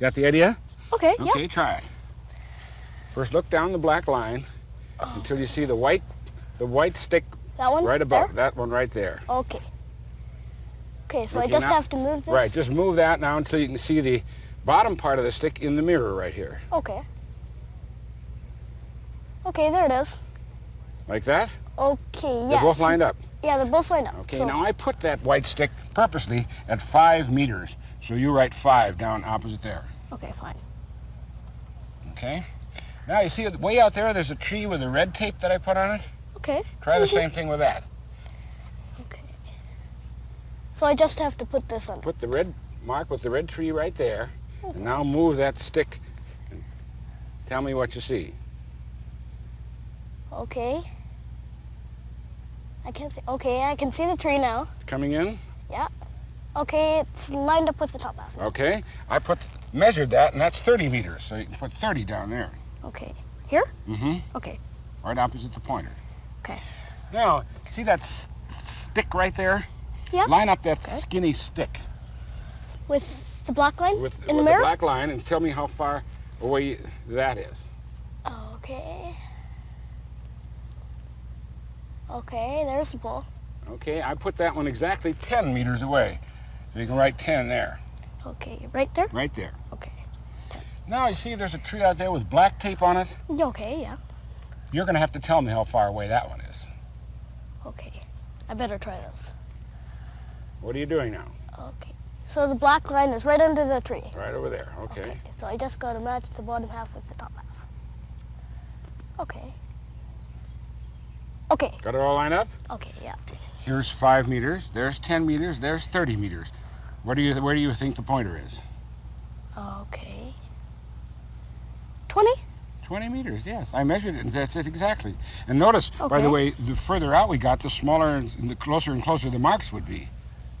Got the idea? Okay, Okay, yeah. try it. First, look down the black line until you see the white stick That one? right above. There? That one right there. Okay. Okay, so I Okay, just now- have to move this? Right, just move that now until you can see the bottom part of the stick in the mirror right here. Okay. Okay, there it is. Like that? Okay, yeah. They're both lined up. Yeah, they're both lined up. Okay, so, now I put that white stick purposely at 5 meters. So you write 5 down opposite there. Okay, fine. Okay? Now you see way out there, there's a tree with a red tape that I put on it? Okay. Try the same thing with that. Okay. So I just have to put this on. Put the red mark with the red tree right there, and now move that stick and tell me what you see. Okay. I can't see. Okay, I can see the tree now. Coming in? Yeah. Okay, it's lined up with the top half. Okay. I measured that, and that's 30 meters, so you can put 30 down there. Okay. Here? Mm-hmm. Okay. Right opposite the pointer. Okay. Now, see that stick right there? Yeah. Line up that skinny stick With the black line with in the the mirror? black line and tell me how far away that is. Okay. Okay, there's the ball. Okay, I put that one exactly 10 meters away. So you can write 10 there. Okay, right there? Right there. Okay. Now you see there's a tree out there with black tape on it. Okay, yeah. You're going to have to tell me how far away that one is. Okay. I better try this. What are you doing now? Okay. So the black line is right under the tree. Right over there. Okay. So I just got to match the bottom half with the top half. Okay. Okay. Got it all lined up? Okay, yeah. Here's 5 meters. There's 10 meters. There's 30 meters. Where do you think the pointer is? Okay. 20? 20 meters, yes. I measured it, and that's it exactly. And notice, by Okay. the way, the further out we got, the smaller and the closer and closer the marks would be.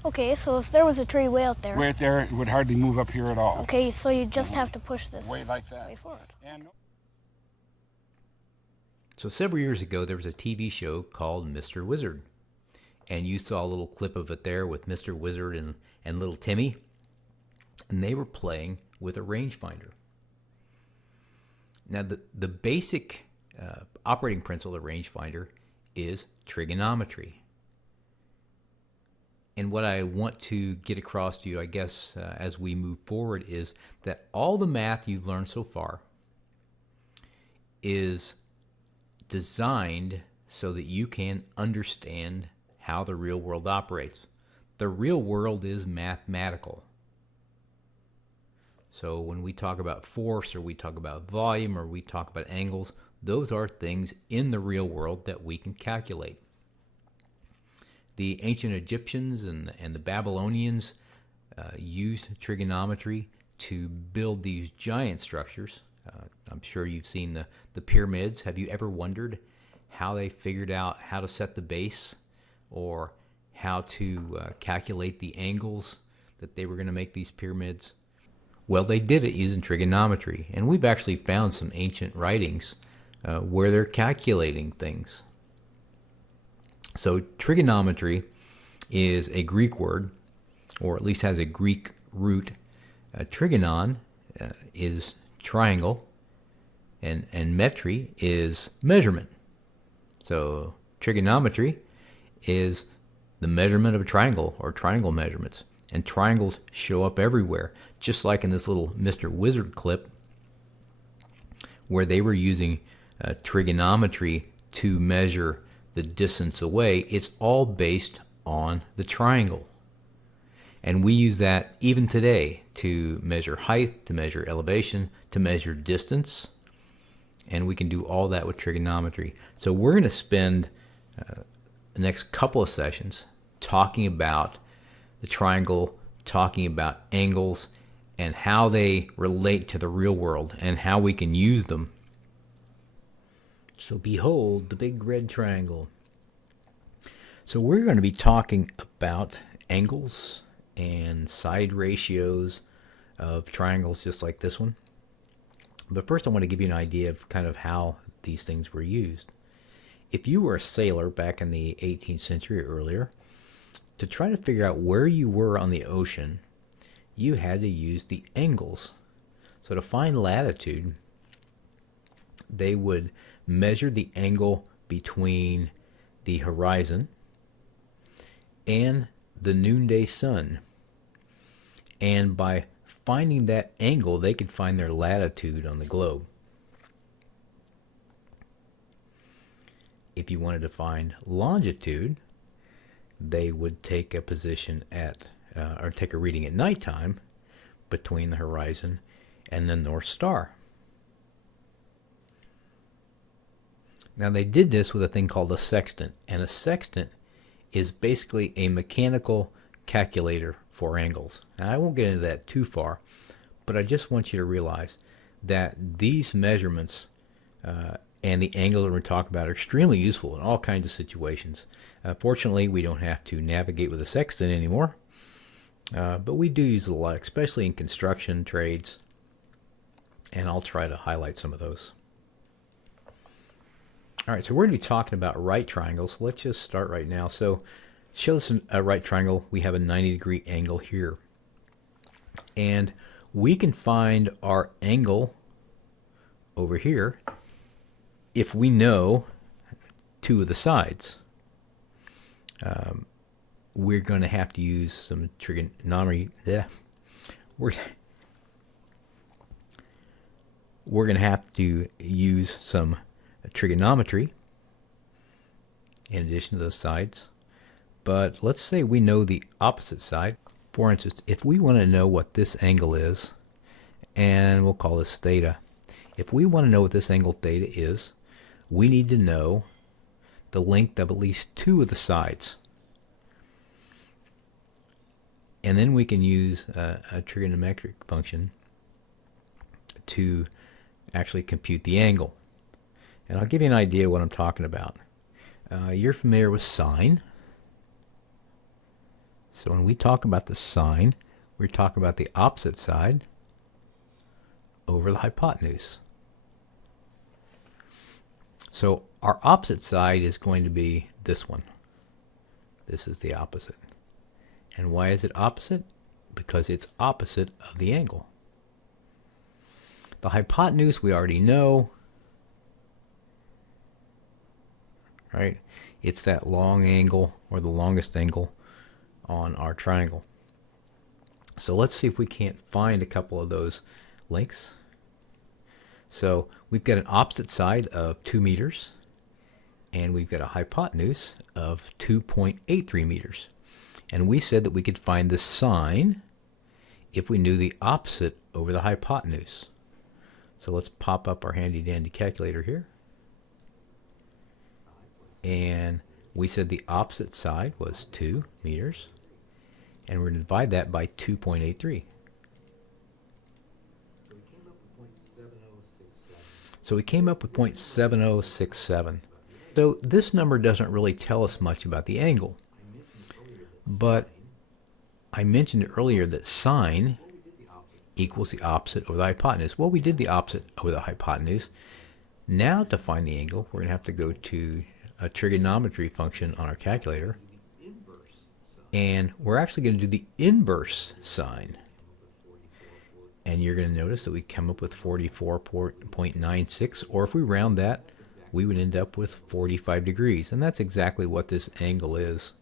Okay, so if there was a tree way out there. Right there, it would hardly move up here at all. Okay, so you just have to push this Way like that. way forward. And So several years ago, there was a TV show called Mr. Wizard. And you saw a little clip of it there with Mr. Wizard and little Timmy. And they were playing with a rangefinder. Now, the basic operating principle of the rangefinder is trigonometry. And what I want to get across to you, I guess, as we move forward, is that all the math you've learned so far is designed so that you can understand how the real world operates. The real world is mathematical. So when we talk about force, or we talk about volume, or we talk about angles, those are things in the real world that we can calculate. The ancient Egyptians and the Babylonians used trigonometry to build these giant structures. I'm sure you've seen the pyramids. Have you ever wondered how they figured out how to set the base, or how to calculate the angles that they were going to make these pyramids? Well, they did it using trigonometry, and we've actually found some ancient writings where they're calculating things. So trigonometry is a Greek word, or at least has a Greek root. Trigonon is triangle, and metry is measurement. So trigonometry is the measurement of a triangle, or triangle measurements. And triangles show up everywhere, just like in this little Mr. Wizard clip, where they were using trigonometry to measure the distance away. It's all based on the triangle. And we use that even today to measure height, to measure elevation, to measure distance. And we can do all that with trigonometry. So we're going to spend the next couple of sessions talking about the triangle, talking about angles, and how they relate to the real world, and how we can use them. So behold the big red triangle. So we're going to be talking about angles and side ratios of triangles just like this one. But first I want to give you an idea of kind of how these things were used. If you were a sailor back in the 18th century or earlier, to try to figure out where you were on the ocean, you had to use the angles So to find latitude, they would measure the angle between the horizon and the noonday sun. And by finding that angle, they could find their latitude on the globe. If you wanted to find longitude, they would take a position at, or take a reading at nighttime between the horizon and the North Star. Now they did this with a thing called a sextant, and a sextant is basically a mechanical calculator for angles. Now I won't get into that too far, but I just want you to realize that these measurements and the angle that we're talking about are extremely useful in all kinds of situations. Fortunately, we don't have to navigate with a sextant anymore, but we do use it a lot, especially in construction trades, and I'll try to highlight some of those. All right, so we're going to be talking about right triangles. Let's just start right now. So to show us a right triangle, we have a 90-degree angle here. And we can find our angle over here if we know two of the sides. We're going to have to use some trigonometry. We're going to have to use some trigonometry in addition to those sides. But let's say we know the opposite side. For instance, if we want to know what this angle is, and we'll call this theta. If we want to know what this angle theta is, we need to know the length of at least two of the sides. And then we can use a trigonometric function to actually compute the angle. And I'll give you an idea of what I'm talking about. You're familiar with sine. So when we talk about the sine, we're talking about the opposite side over the hypotenuse. So our opposite side is going to be this one. This is the opposite. And why is it opposite? Because it's opposite of the angle. The hypotenuse we already know, right? It's that long angle, or the longest angle on our triangle. So let's see if we can't find a couple of those lengths. So we've got an opposite side of 2 meters, and we've got a hypotenuse of 2.83 meters. And we said that we could find the sine if we knew the opposite over the hypotenuse. So let's pop up our handy dandy calculator here. And we said the opposite side was 2 meters. And we're going to divide that by 2.83. So we came up with 0.7067. So this number doesn't really tell us much about the angle. But I mentioned earlier that sine equals the opposite over the hypotenuse. Well, we did the opposite over the hypotenuse. Now to find the angle, we're going to have to go to a trigonometry function on our calculator. And we're actually going to do the inverse sine. And you're going to notice that we come up with 44.96, or if we round that, we would end up with 45 degrees. And that's exactly what this angle is.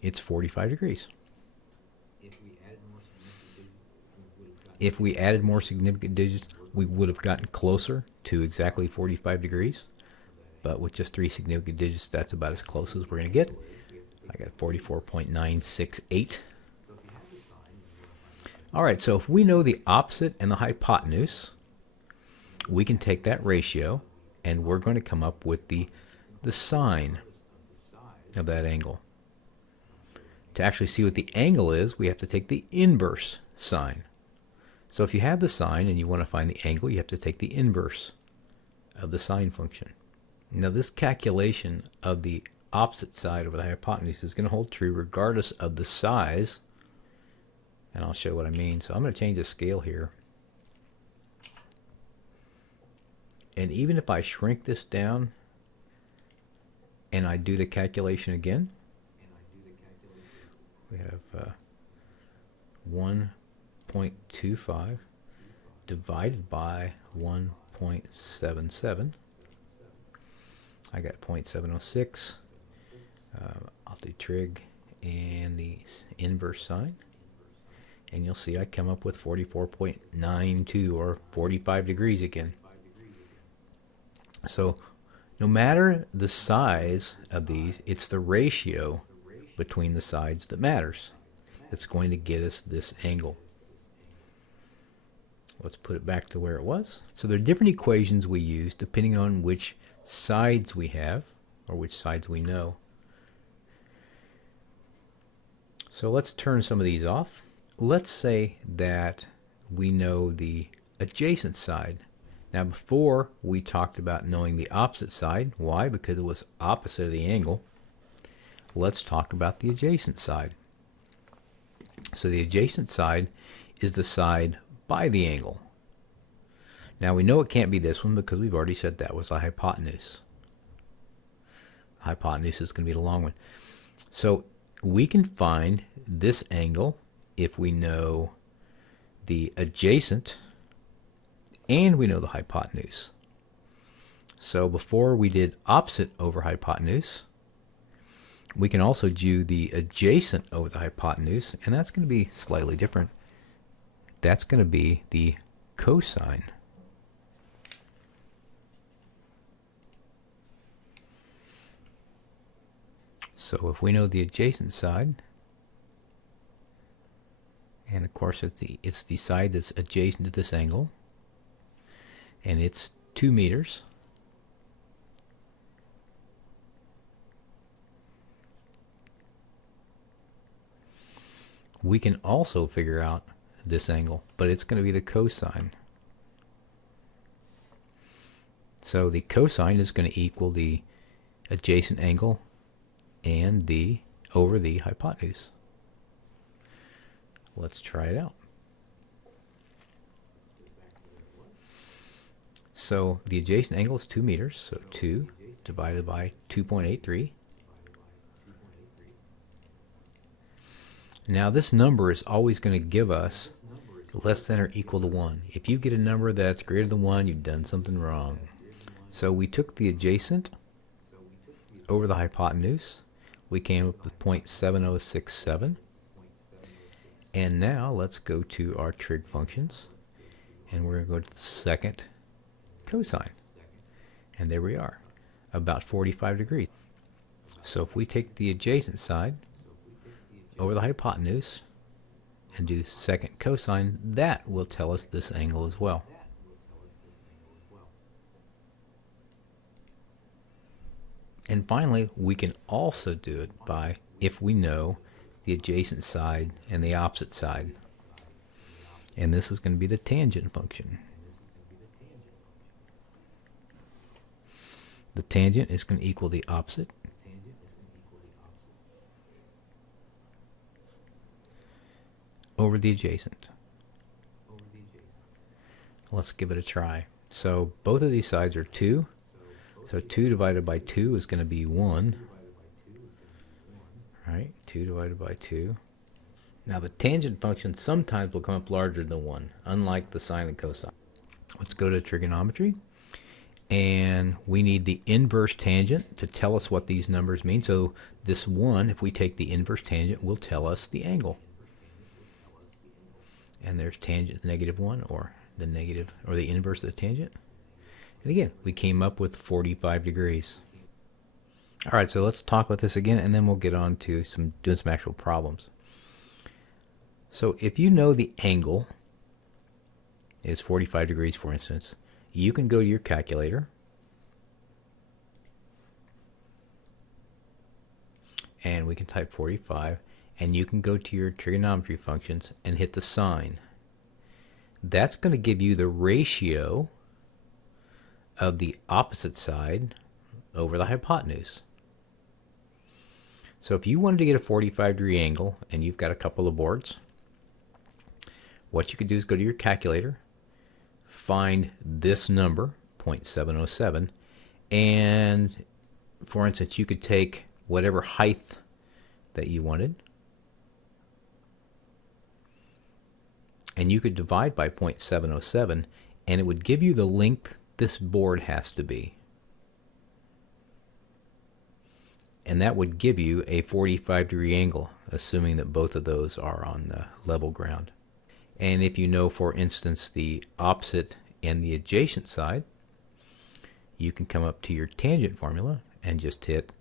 It's 45 degrees. If we added more significant digits, we would have gotten closer to exactly 45 degrees. But with just 3 significant digits, that's about as close as we're going to get. I got 44.968. All right, so if we know the opposite and the hypotenuse, we can take that ratio, and we're going to come up with the sine of that angle. To actually see what the angle is, we have to take the inverse sine. So if you have the sine and you want to find the angle, you have to take the inverse of the sine function. Now this calculation of the opposite side over the hypotenuse is going to hold true regardless of the size. And I'll show what I mean. So I'm going to change the scale here. And even if I shrink this down and I do the calculation again, we have 1.25 divided by 1.77. I got 0.706. I'll do trig and the inverse sine. And you'll see I come up with 44.92 or 45 degrees again. So no matter the size of these, it's the ratio between the sides that matters. It's going to get us this angle. Let's put it back to where it was. So there are different equations we use depending on which sides we have or which sides we know. So let's turn some of these off. Let's say that we know the adjacent side. Now before we talked about knowing the opposite side. Why? Because it was opposite of the angle. Let's talk about the adjacent side. So the adjacent side is the side by the angle. Now we know it can't be this one because we've already said that was a hypotenuse. The hypotenuse is going to be the long one. So we can find this angle if we know the adjacent and we know the hypotenuse. So before we did opposite over hypotenuse, we can also do the adjacent over the hypotenuse, and that's going to be slightly different. That's going to be the cosine. So if we know the adjacent side, and of course it's the side that's adjacent to this angle, and it's 2 meters. We can also figure out this angle, but it's going to be the cosine. So the cosine is going to equal the adjacent angle and the over the hypotenuse. Let's try it out. So the adjacent angle is 2 meters, so 2 divided by 2.83. Now this number is always going to give us less than or equal to 1. If you get a number that's greater than 1, you've done something wrong. So we took the adjacent over the hypotenuse. We came up with 0.7067. And now let's go to our trig functions. And we're going to go to the second cosine. And there we are, about 45 degrees. So if we take the adjacent side over the hypotenuse and do second cosine, that will tell us this angle as well. And finally, we can also do it by, if we know the adjacent side and the opposite side. And this is going to be the tangent function. The tangent is going to equal the opposite over the adjacent. Let's give it a try. So both of these sides are 2. So 2 divided by 2 is going to be 1. Right? 2 divided by 2. Now the tangent function sometimes will come up larger than 1, unlike the sine and cosine. Let's go to trigonometry. And we need the inverse tangent to tell us what these numbers mean. So this 1, if we take the inverse tangent, will tell us the angle. And there's tangent -1, or the negative, or the inverse of the tangent. And again, we came up with 45 degrees. All right, so let's talk about this again, and then we'll get on to doing some actual problems. So if you know the angle is 45 degrees, for instance, you can go to your calculator and we can type 45, and you can go to your trigonometry functions and hit the sine. That's going to give you the ratio of the opposite side over the hypotenuse. So if you wanted to get a 45-degree angle and you've got a couple of boards, what you could do is go to your calculator, find this number, 0.707, and for instance, you could take whatever height that you wanted, and you could divide by 0.707, and it would give you the length this board has to be. And that would give you a 45-degree angle, assuming that both of those are on the level ground. And if you know, for instance, the opposite and the adjacent side, you can come up to your tangent formula and just hit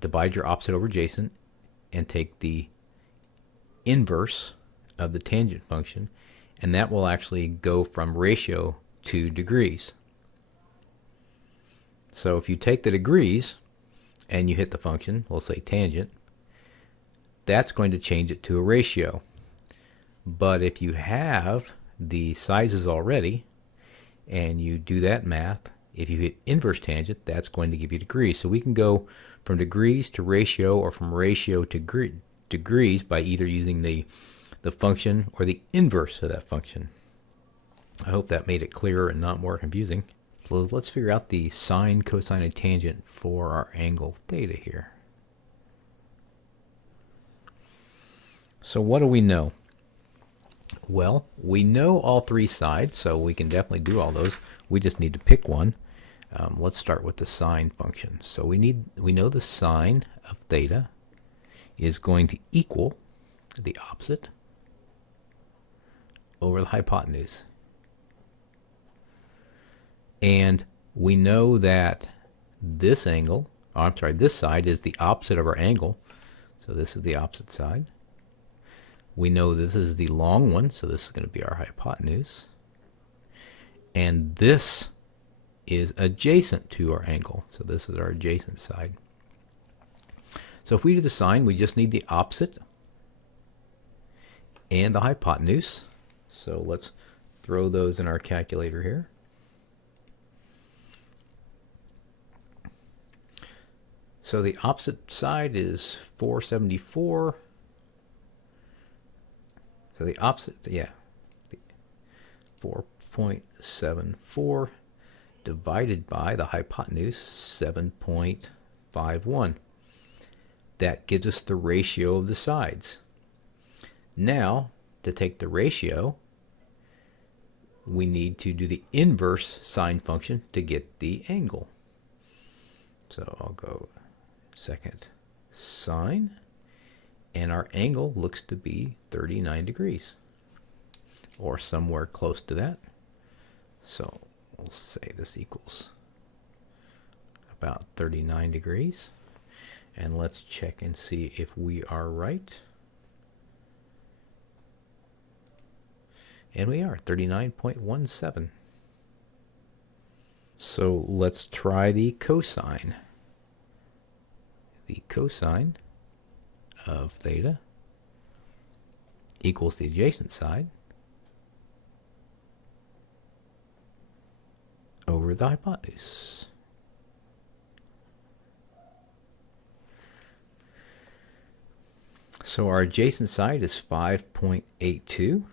divide your opposite over adjacent and take the inverse of the tangent function, and that will actually go from ratio to degrees. So if you take the degrees and you hit the function, we'll say tangent, that's going to change it to a ratio. But if you have the sizes already and you do that math, if you hit inverse tangent, that's going to give you degrees. So we can go from degrees to ratio, or from ratio to degrees, by either using the function or the inverse of that function. I hope that made it clearer and not more confusing. So let's figure out the sine, cosine, and tangent for our angle theta here. So what do we know? Well, we know all three sides, so we can definitely do all those. We just need to pick one. Let's start with the sine function. So we know the sine of theta is going to equal the opposite over the hypotenuse. And we know that this angle, this side is the opposite of our angle. So this is the opposite side. We know this is the long one, so this is going to be our hypotenuse. And this is adjacent to our angle, so this is our adjacent side. So if we do the sine, we just need the opposite and the hypotenuse. So let's throw those in our calculator here. So the opposite side is 474. So the opposite, 4.74 divided by the hypotenuse, 7.51. That gives us the ratio of the sides. Now, to take the ratio, we need to do the inverse sine function to get the angle. So I'll go second sine, and our angle looks to be 39 degrees, or somewhere close to that. So we'll say this equals about 39 degrees. And let's check and see if we are right. And we are, 39.17. So let's try the cosine. The cosine of theta equals the adjacent side over the hypotenuse. So our adjacent side is 5.82.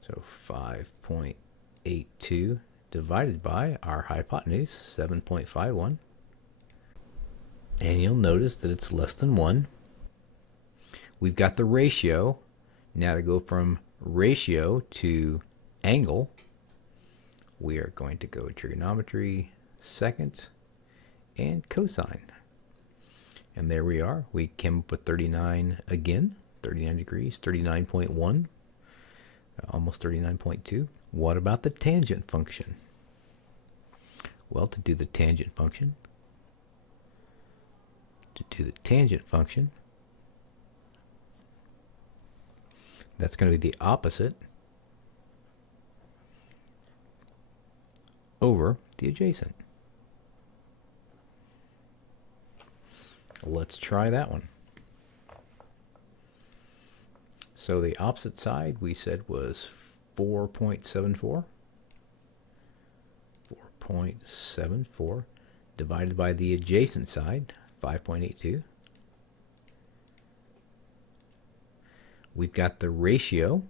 So 5.82 divided by our hypotenuse, 7.51. And you'll notice that it's less than 1. We've got the ratio. Now to go from ratio to angle, we are going to go trigonometry, second, and cosine. And there we are. We came up with 39 again, 39 degrees, 39.1, almost 39.2. What about the tangent function? Well, to do the tangent function, that's going to be the opposite over the adjacent. Let's try that one. So the opposite side we said was 4.74. 4.74 divided by the adjacent side, 5.82. We've got the ratio.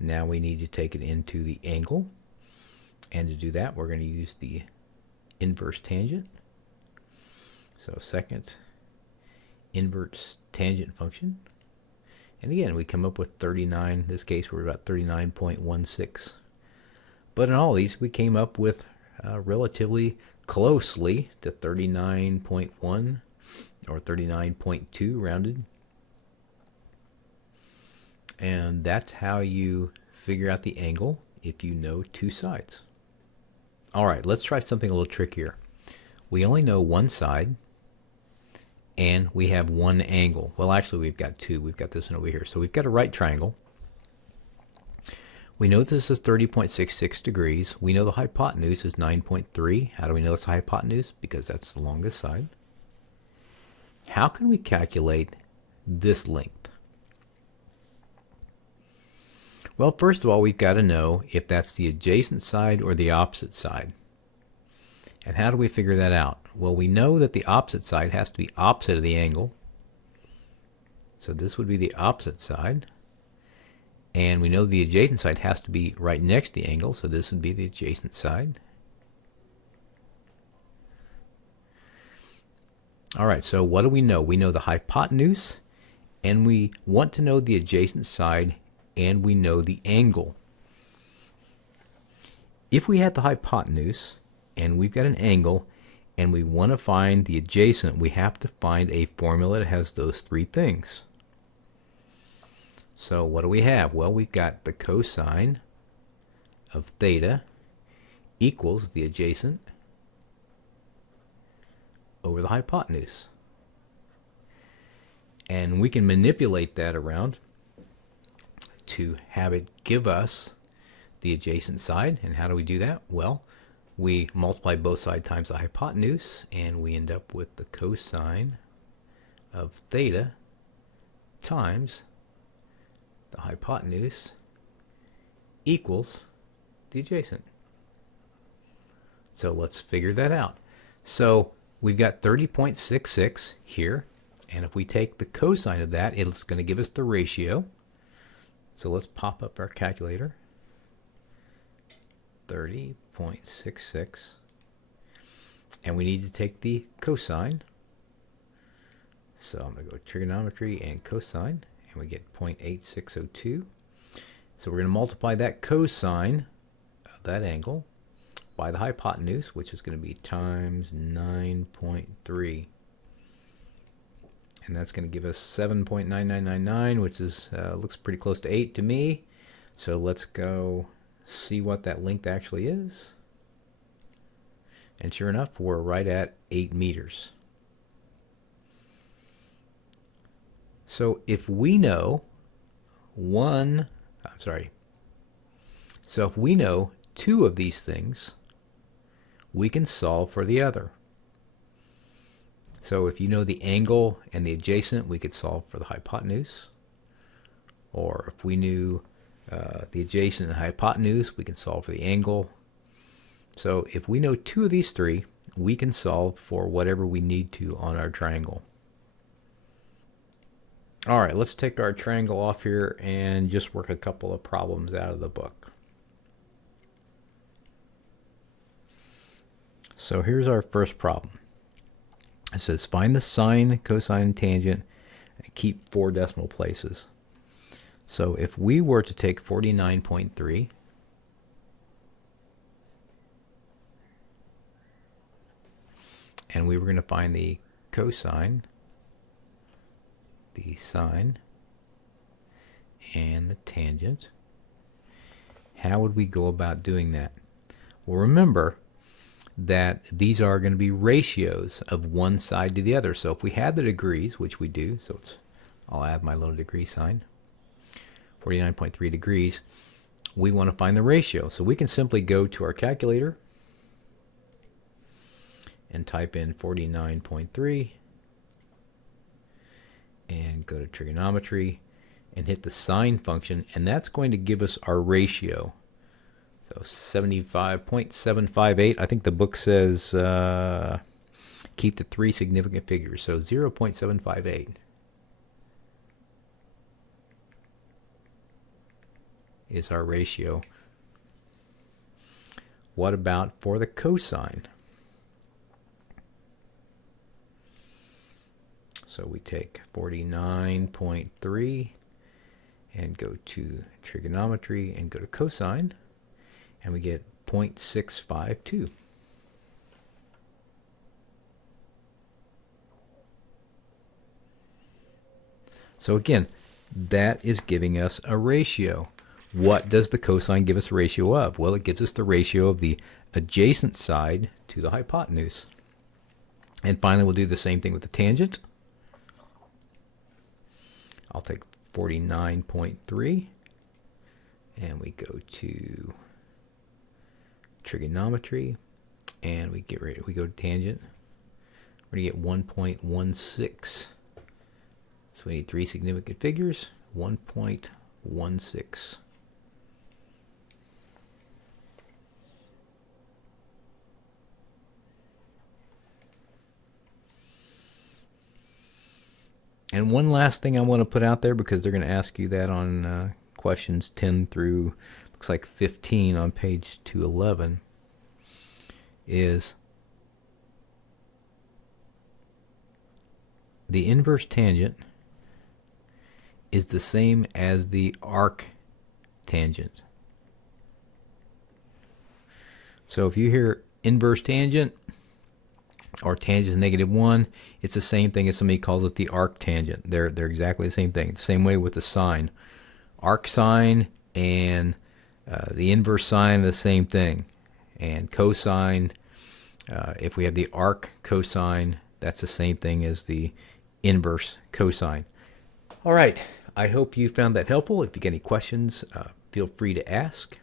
Now we need to take it into the angle. And to do that, we're going to use the inverse tangent. So second inverse tangent function And again, we come up with 39. In this case, we're about 39.16. But in all these, we came up with relatively closely to 39.1 or 39.2 rounded. And that's how you figure out the angle if you know two sides. All right, let's try something a little trickier. We only know one side, and we have one angle. Well, actually, we've got two. We've got this one over here. So we've got a right triangle. We know this is 30.66 degrees. We know the hypotenuse is 9.3. How do we know it's the hypotenuse? Because that's the longest side. How can we calculate this length? Well, first of all, we've got to know if that's the adjacent side or the opposite side. And how do we figure that out? Well, we know that the opposite side has to be opposite of the angle. So this would be the opposite side. And we know the adjacent side has to be right next to the angle, so this would be the adjacent side. All right, so what do we know? We know the hypotenuse, and we want to know the adjacent side, and we know the angle. If we had the hypotenuse, and we've got an angle, and we want to find the adjacent, we have to find a formula that has those three things. So what do we have? Well, we've got the cosine of theta equals the adjacent over the hypotenuse. And we can manipulate that around to have it give us the adjacent side. And how do we do that? Well, we multiply both sides times the hypotenuse, and we end up with the cosine of theta times the hypotenuse equals the adjacent. So let's figure that out. So we've got 30.66 here, and if we take the cosine of that, it's going to give us the ratio. So let's pop up our calculator. 30.66, and we need to take the cosine. So I'm going to go trigonometry and cosine, and we get 0.8602. So we're going to multiply that cosine of that angle by the hypotenuse, which is going to be times 9.3. And that's going to give us 7.9999, which is looks pretty close to 8 to me. So let's go see what that length actually is. And sure enough, we're right at 8 meters. So if we know so if we know two of these things, we can solve for the other. So if you know the angle and the adjacent, we could solve for the hypotenuse. Or if we knew the adjacent and hypotenuse, we can solve for the angle. So if we know two of these three, we can solve for whatever we need to on our triangle. All right, let's take our triangle off here and just work a couple of problems out of the book. So here's our first problem. It says find the sine, cosine, and tangent and keep 4 decimal places. So if we were to take 49.3 and we were going to find the cosine, the sine, and the tangent, how would we go about doing that? Well, remember that these are going to be ratios of one side to the other. So if we had the degrees, which we do, so I'll add my little degree sign, 49.3 degrees, we want to find the ratio. So we can simply go to our calculator and type in 49.3 and go to trigonometry and hit the sine function, and that's going to give us our ratio. So 75.758. I think the book says keep the 3 significant figures. So 0.758 is our ratio. What about for the cosine? So we take 49.3 and go to trigonometry and go to cosine, and we get 0.652. So again, that is giving us a ratio. What does the cosine give us a ratio of? Well, it gives us the ratio of the adjacent side to the hypotenuse. And finally, we'll do the same thing with the tangent. I'll take 49.3, and we go to trigonometry, and we go to tangent. We're going to get 1.16. So we need three significant figures, 1.16. And one last thing I want to put out there, because they're going to ask you that on questions 10 through, looks like 15 on page 211, is the inverse tangent is the same as the arc tangent. So if you hear inverse tangent or tangent -1, it's the same thing as somebody calls it the arc tangent. They're exactly the same thing. The same way with the sine. Arc sine and the inverse sine are the same thing. And cosine, if we have the arc cosine, that's the same thing as the inverse cosine. All right, I hope you found that helpful. If you get any questions, feel free to ask.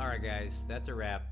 All right, guys, that's a wrap.